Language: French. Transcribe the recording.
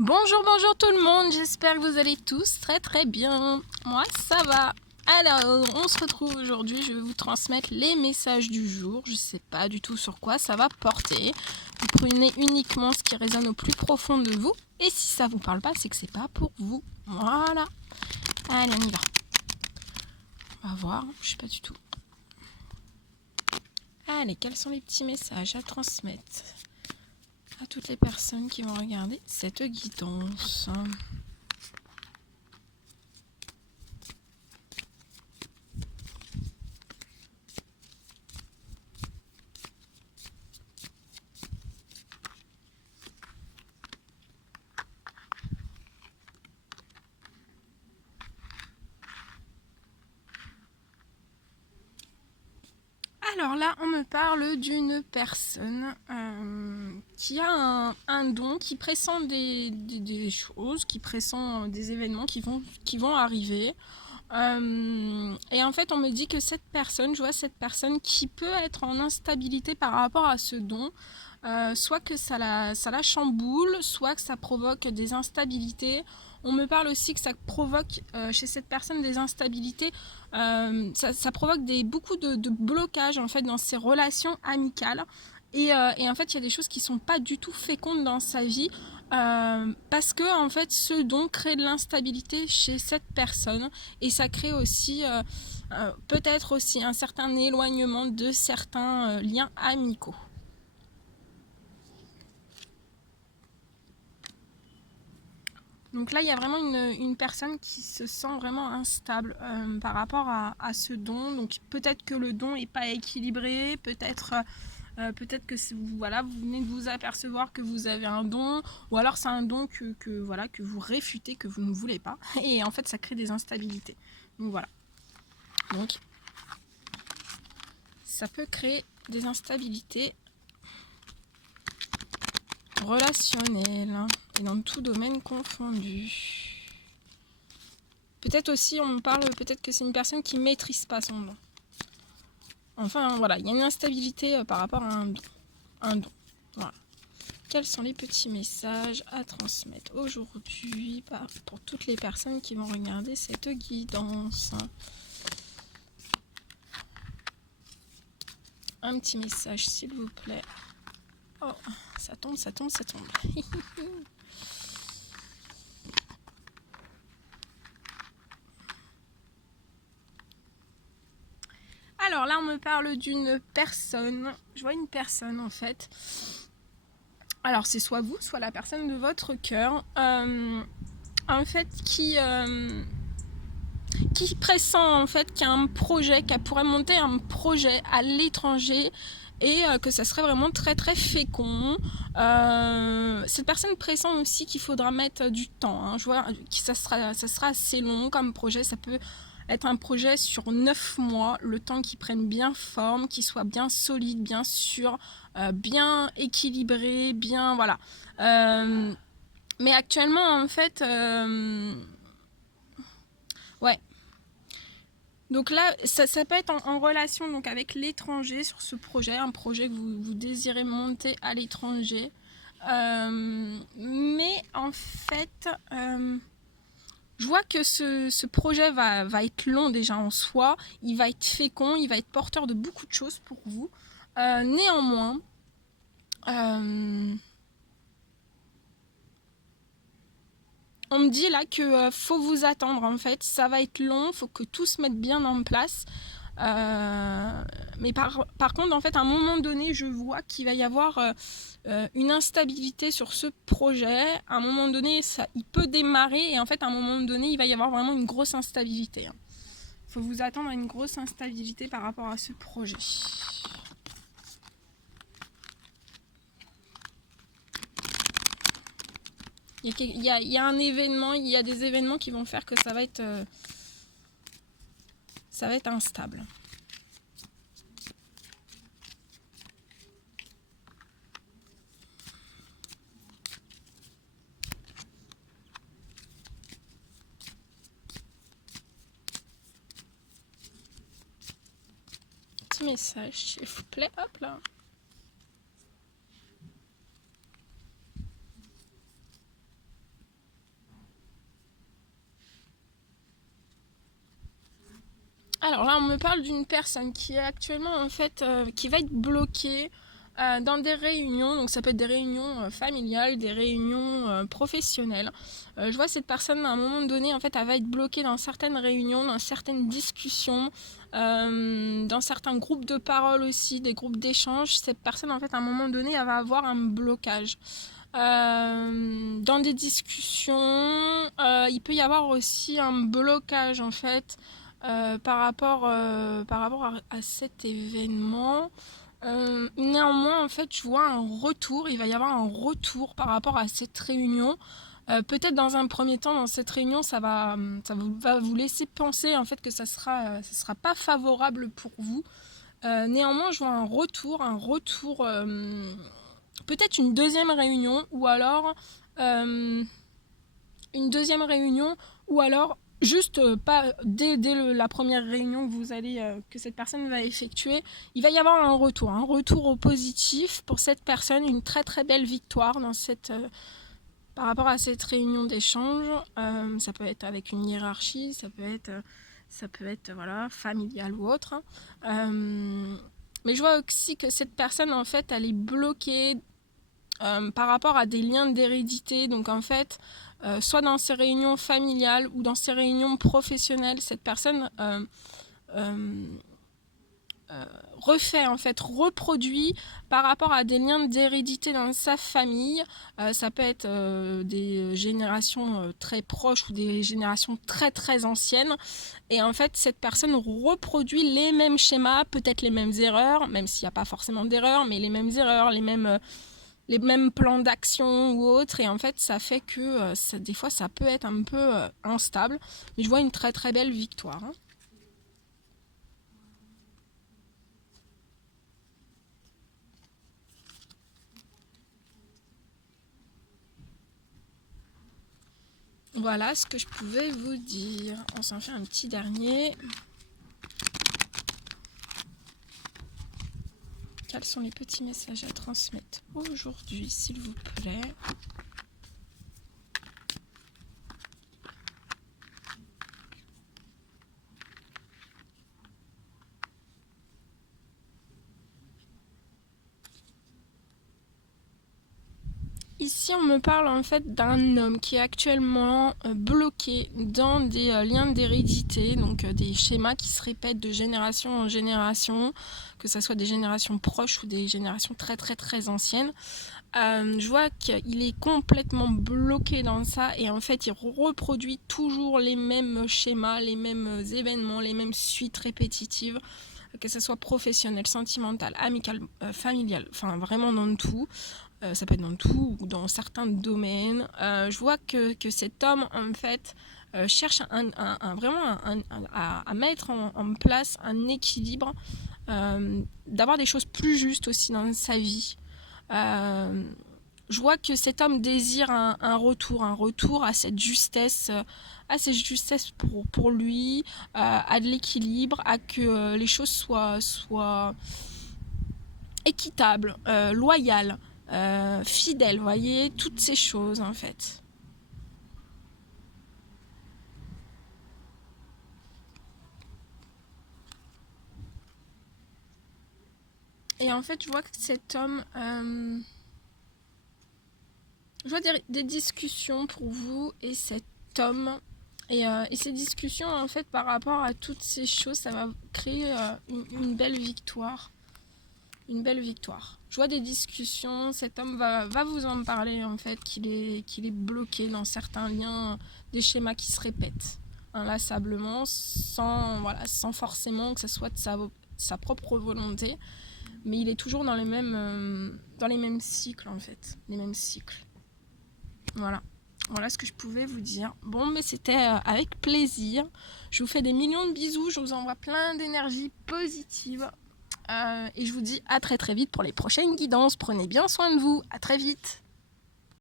Bonjour tout le monde, j'espère que vous allez tous très bien. Moi ça va. Alors, on se retrouve aujourd'hui, je vais vous transmettre les messages du jour. Je sais pas du tout sur quoi ça va porter. Vous prenez uniquement ce qui résonne au plus profond de vous. Et si ça vous parle pas, c'est que c'est pas pour vous. Voilà. Allez, on y va. On va voir, je sais pas du tout. Allez, quels sont les petits messages à transmettre à toutes les personnes qui vont regarder cette guidance? Alors là, on me parle d'une personne qui a un don, qui pressent des choses, qui pressent des événements qui vont arriver. Et en fait, on me dit que cette personne, je vois cette personne qui peut être en instabilité par rapport à ce don. Soit que ça la chamboule, soit que ça provoque des instabilités. On me parle aussi que ça provoque chez cette personne des instabilités, ça provoque beaucoup de blocages en fait dans ses relations amicales. Et en fait, il y a des choses qui ne sont pas du tout fécondes dans sa vie parce que en fait, ce don crée de l'instabilité chez cette personne et ça crée aussi peut-être aussi un certain éloignement de certains liens amicaux. Donc là, il y a vraiment une personne qui se sent vraiment instable par rapport à ce don. Donc peut-être que le don n'est pas équilibré, peut-être que voilà, vous venez de vous apercevoir que vous avez un don, ou alors c'est un don que vous réfutez, que vous ne voulez pas. Et en fait, ça crée des instabilités. Donc voilà. Donc ça peut créer des instabilités relationnelles et dans tout domaine confondu. Peut-être aussi, on me parle, peut-être que c'est une personne qui ne maîtrise pas son don. Enfin, voilà, il y a une instabilité par rapport à un don. Voilà. Quels sont les petits messages à transmettre aujourd'hui pour toutes les personnes qui vont regarder cette guidance? Un petit message, s'il vous plaît. Oh, ça tombe. Alors là, on me parle d'une personne. Je vois une personne en fait. Alors c'est soit vous, soit la personne de votre cœur. En fait, qui pressent en fait qu'il y a un projet, qu'elle pourrait monter un projet à l'étranger et que ça serait vraiment très fécond. Cette personne pressent aussi qu'il faudra mettre du temps. Hein. Je vois que ça sera assez long comme projet. Ça peut être un projet sur 9 mois, le temps qu'il prenne bien forme, qu'il soit bien solide, bien sûr, bien équilibré, bien voilà. Mais actuellement, en fait, ouais. Donc là, ça peut être en relation donc, avec l'étranger sur ce projet, un projet que vous désirez monter à l'étranger. Mais en fait, je vois que ce projet va être long déjà en soi, il va être fécond, il va être porteur de beaucoup de choses pour vous. Néanmoins, on me dit là que faut vous attendre en fait, ça va être long, faut que tout se mette bien en place. Mais par contre, en fait, à un moment donné, je vois qu'il va y avoir une instabilité sur ce projet. À un moment donné, il peut démarrer et en fait, à un moment donné, il va y avoir vraiment une grosse instabilité. Il faut vous attendre à une grosse instabilité par rapport à ce projet. Il y a un événement, il y a des événements qui vont faire que ça va être instable. Petit message, s'il vous plaît, hop là. Alors là, on me parle d'une personne qui est actuellement, en fait, qui va être bloquée dans des réunions. Donc ça peut être des réunions familiales, des réunions professionnelles. Je vois cette personne, à un moment donné, en fait, elle va être bloquée dans certaines réunions, dans certaines discussions, dans certains groupes de parole aussi, des groupes d'échange. Cette personne, en fait, à un moment donné, elle va avoir un blocage. Dans des discussions, il peut y avoir aussi un blocage, en fait, par rapport à cet événement. Néanmoins, en fait, je vois un retour. Il va y avoir un retour par rapport à cette réunion. Peut-être dans un premier temps, dans cette réunion, va vous laisser penser en fait que ça sera pas favorable pour vous. Néanmoins, je vois un retour, peut-être une deuxième réunion, ou alors une deuxième réunion, ou alors juste pas dès la première réunion que cette personne va effectuer, il va y avoir un retour au positif pour cette personne, une très très belle victoire par rapport à cette réunion d'échange. Ça peut être avec une hiérarchie, ça peut être voilà, familial ou autre. Mais je vois aussi que cette personne, en fait, elle est bloquée par rapport à des liens d'hérédité. Donc en fait, soit dans ses réunions familiales ou dans ses réunions professionnelles, cette personne reproduit par rapport à des liens d'hérédité dans sa famille. Ça peut être des générations très proches ou des générations très très anciennes. Et en fait, cette personne reproduit les mêmes schémas, peut-être les mêmes erreurs, même s'il n'y a pas forcément d'erreurs, mais les mêmes erreurs, les mêmes plans d'action ou autres, et en fait ça fait que des fois ça peut être un peu instable, mais je vois une très très belle victoire. Voilà ce que je pouvais vous dire. On s'en fait un petit dernier. Quels sont les petits messages à transmettre aujourd'hui, s'il vous plaît? Ici, on me parle en fait d'un homme qui est actuellement bloqué dans des liens d'hérédité, donc des schémas qui se répètent de génération en génération, que ce soit des générations proches ou des générations très très très anciennes. Je vois qu'il est complètement bloqué dans ça, et en fait il reproduit toujours les mêmes schémas, les mêmes événements, les mêmes suites répétitives, que ce soit professionnel, sentimental, amical, familial, enfin vraiment dans tout. Ça peut être dans tout ou dans certains domaines. Je vois que cet homme, en fait, cherche vraiment à mettre en place un équilibre, d'avoir des choses plus justes aussi dans sa vie. Je vois que cet homme désire un retour à cette justesse, pour lui, à de l'équilibre, à que les choses soient équitables, loyales, fidèles, voyez, toutes ces choses en fait. Et en fait, je vois que cet homme, je vois des discussions pour vous et cet homme. Et ces discussions, en fait, par rapport à toutes ces choses, ça va créer une belle victoire. Une belle victoire. Je vois des discussions, cet homme va vous en parler, en fait, qu'il est bloqué dans certains liens, des schémas qui se répètent inlassablement, sans forcément que ce soit de sa propre volonté. Mais il est toujours dans les mêmes cycles, en fait. Les mêmes cycles. Voilà ce que je pouvais vous dire. Bon, mais c'était avec plaisir. Je vous fais des millions de bisous. Je vous envoie plein d'énergie positive. Et je vous dis à très très vite pour les prochaines guidances. Prenez bien soin de vous. À très vite.